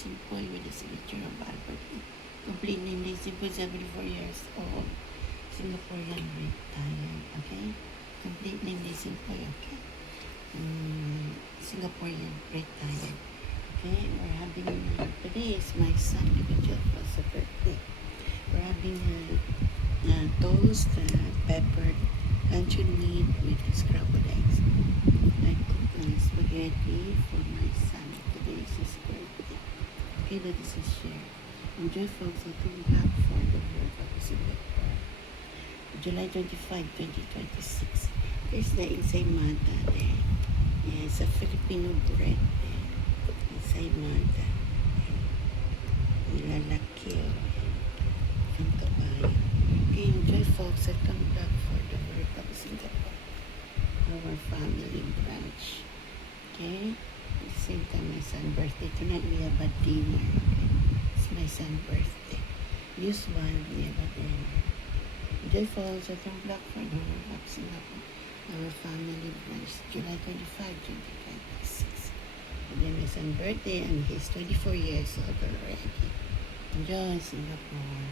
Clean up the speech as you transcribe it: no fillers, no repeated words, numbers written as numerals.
Simple with the signature of Albert. Complete name Lee Simple, 74 years old. Singaporean retired, okay? Complete name Lee Simple, okay? Singaporean retired. Okay, we're having, today is my son, Jofa's birthday. We're having toast, peppered luncheon meat with scrambled eggs. I cooked spaghetti for my son. Today is his birthday. Okay, that is his share. Enjoy, folks. I'll come back for the World Cup Singapore. July 25, 2026. There's the ensaymada there. Yeah, it's a Filipino bread there. Ensaymada. Nilalaki o. Ang kabayo. Okay, enjoy, folks. I'll come back for the World Cup Singapore. Our family brunch. Okay? At the same time, my son's birthday. Tonight we have a dinner. Okay? It's my son's birthday. Usual, we have a dinner. Enjoy, folks. I'll come back for the World Cup Singapore. Our family brunch. July 25, 2026. And then my son's birthday and he's 24 years old already. Enjoy, Singapore.